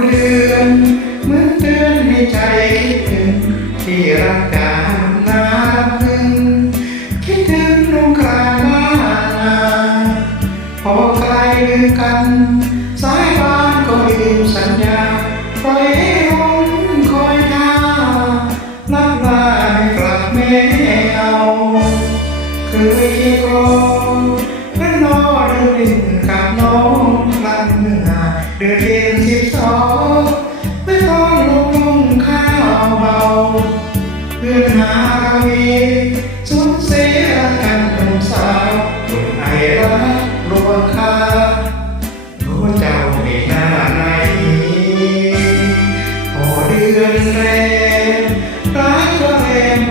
เรือนเหมือนเตือนให้ใจคิดถึงที่รักจางนาพึงคิดถึงลงกางบ้านนาพอไกลกัน สายบานก็ลืมสัญญาปล่งคอยทาลับบ้านกลับไม่คืออีกค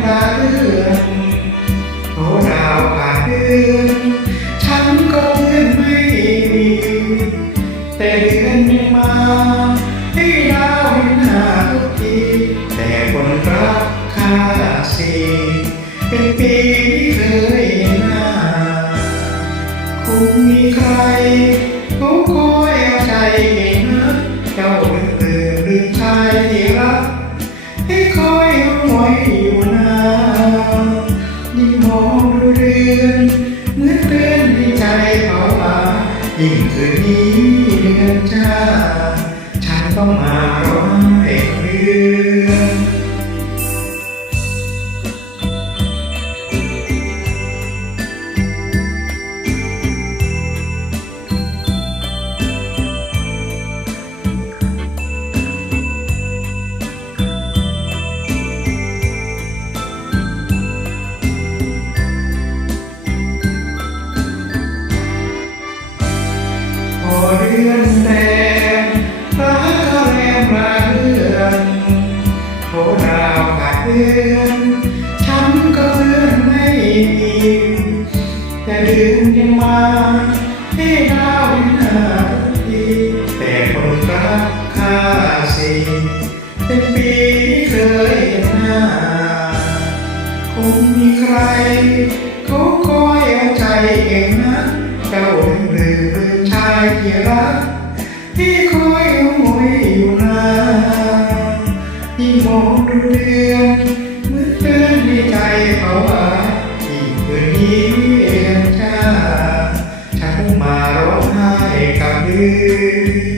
การเรื่อ ยิ่งคืนนี้เดือนจ้า ฉันต้องมาร้องเพลงเรือน เดือนแรมรักก็แรมระเรือนโทดาวขาดเดือนฉันก็เลื่อนไม่มีแต่เดือนยังมาให้ดาวเห็นหน้าทุกทีแต่คนรักค่าสีเป็นปีที่เคยนหน้าคงมีใคร ที่คอยเอาไว้อยู่นานที่มองดูเดือนเหมือนเตือนในใจเผาว่าที่คืนนี้เอ็นจ้าฉันมาร้องไห้กับเดือน